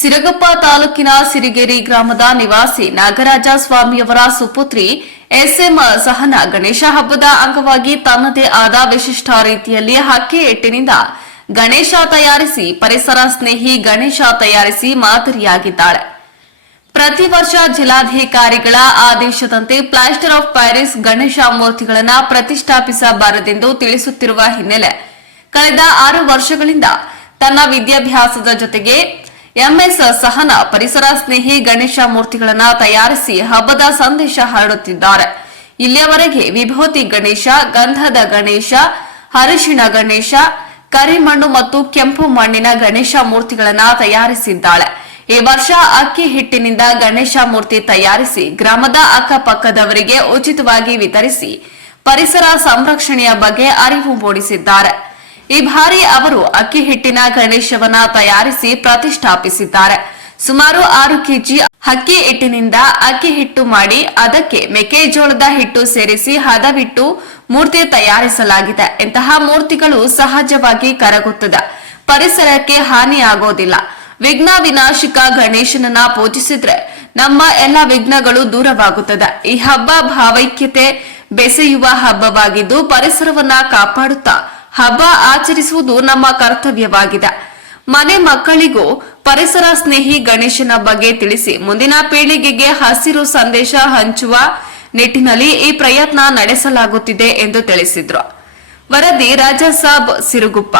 ಸಿರಗಪ್ಪ ತಾಲೂಕಿನ ಸಿರಿಗೇರಿ ಗ್ರಾಮದ ನಿವಾಸಿ ನಾಗರಾಜ ಸ್ವಾಮಿಯವರ ಸುಪುತ್ರಿ ಎಸ್ಎಂ ಸಹನ ಗಣೇಶ ಹಬ್ಬದ ಅಂಗವಾಗಿ ತನ್ನದೇ ಆದ ವಿಶಿಷ್ಟ ರೀತಿಯಲ್ಲಿ ಹಕ್ಕಿ ಎಟ್ಟಿನಿಂದ ಗಣೇಶ ತಯಾರಿಸಿ, ಪರಿಸರ ಸ್ನೇಹಿ ಗಣೇಶ ತಯಾರಿಸಿ ಮಾದರಿಯಾಗಿದ್ದಾಳೆ. ಪ್ರತಿ ವರ್ಷ ಜಿಲ್ಲಾಧಿಕಾರಿಗಳ ಆದೇಶದಂತೆ ಪ್ಲಾಸ್ಟರ್ ಆಫ್ ಪ್ಯಾರಿಸ್ ಗಣೇಶ ಮೂರ್ತಿಗಳನ್ನು ಪ್ರತಿಷ್ಠಾಪಿಸಬಾರದೆಂದು ತಿಳಿಸುತ್ತಿರುವ ಹಿನ್ನೆಲೆ ಕಳೆದ ಆರು ವರ್ಷಗಳಿಂದ ತನ್ನ ವಿದ್ಯಾಭ್ಯಾಸದ ಜೊತೆಗೆ ಎಂಎಸ್ ಸಹನ ಪರಿಸರ ಸ್ನೇಹಿ ಗಣೇಶ ಮೂರ್ತಿಗಳನ್ನು ತಯಾರಿಸಿ ಹಬ್ಬದ ಸಂದೇಶ ಹರಡುತ್ತಿದ್ದಾರೆ ಇಲ್ಲಿಯವರೆಗೆ ವಿಭೂತಿ ಗಣೇಶ, ಗಂಧದ ಗಣೇಶ ಹರಿಶಿಣ ಗಣೇಶ, ಕರಿಮಣ್ಣು ಮತ್ತು ಕೆಂಪು ಮಣ್ಣಿನ ಗಣೇಶ ಮೂರ್ತಿಗಳನ್ನು ತಯಾರಿಸಿದ್ದಾಳೆ. ಈ ವರ್ಷ ಅಕ್ಕಿ ಹಿಟ್ಟಿನಿಂದ ಗಣೇಶ ಮೂರ್ತಿ ತಯಾರಿಸಿ ಗ್ರಾಮದ ಅಕ್ಕಪಕ್ಕದವರಿಗೆ ಉಚಿತವಾಗಿ ವಿತರಿಸಿ ಪರಿಸರ ಸಂರಕ್ಷಣೆಯ ಬಗ್ಗೆ ಅರಿವು ಮೂಡಿಸಿದ್ದಾರೆ. ಈ ಬಾರಿ ಅವರು ಅಕ್ಕಿ ಹಿಟ್ಟಿನ ಗಣೇಶವನ್ನ ತಯಾರಿಸಿ ಪ್ರತಿಷ್ಠಾಪಿಸಿದ್ದಾರೆ. ಸುಮಾರು ಆರು ಕೆಜಿ ಅಕ್ಕಿ ಹಿಟ್ಟಿನಿಂದ ಅಕ್ಕಿ ಹಿಟ್ಟು ಮಾಡಿ ಅದಕ್ಕೆ ಮೆಕ್ಕೆಜೋಳದ ಹಿಟ್ಟು ಸೇರಿಸಿ ಹದವಿಟ್ಟು ಮೂರ್ತಿ ತಯಾರಿಸಲಾಗಿದೆ. ಇಂತಹ ಮೂರ್ತಿಗಳು ಸಹಜವಾಗಿ ಕರಗುತ್ತದೆ. ಪರಿಸರಕ್ಕೆ ಹಾನಿಯಾಗೋದಿಲ್ಲ. ವಿಘ್ನ ವಿನಾಶಕ ಗಣೇಶನನ್ನ ಪೂಜಿಸಿದ್ರೆ ನಮ್ಮ ಎಲ್ಲ ವಿಘ್ನಗಳು ದೂರವಾಗುತ್ತದೆ. ಈ ಹಬ್ಬ ಭಾವೈಕ್ಯತೆ ಬೆಸೆಯುವ ಹಬ್ಬವಾಗಿದ್ದು ಪರಿಸರವನ್ನ ಕಾಪಾಡುತ್ತಾ ಹಬ್ಬ ಆಚರಿಸುವುದು ನಮ್ಮ ಕರ್ತವ್ಯವಾಗಿದೆ. ಮನೆ ಮಕ್ಕಳಿಗೂ ಪರಿಸರ ಸ್ನೇಹಿ ಗಣೇಶನ ಬಗ್ಗೆ ತಿಳಿಸಿ ಮುಂದಿನ ಪೀಳಿಗೆಗೆ ಹಸಿರು ಸಂದೇಶ ಹಂಚುವ ನಿಟ್ಟಿನಲ್ಲಿ ಈ ಪ್ರಯತ್ನ ನಡೆಸಲಾಗುತ್ತಿದೆ ಎಂದು ತಿಳಿಸಿದ್ರು. ವರದಿ ರಾಜಸಾಬ್ ಸಿರುಗುಪ್ಪ.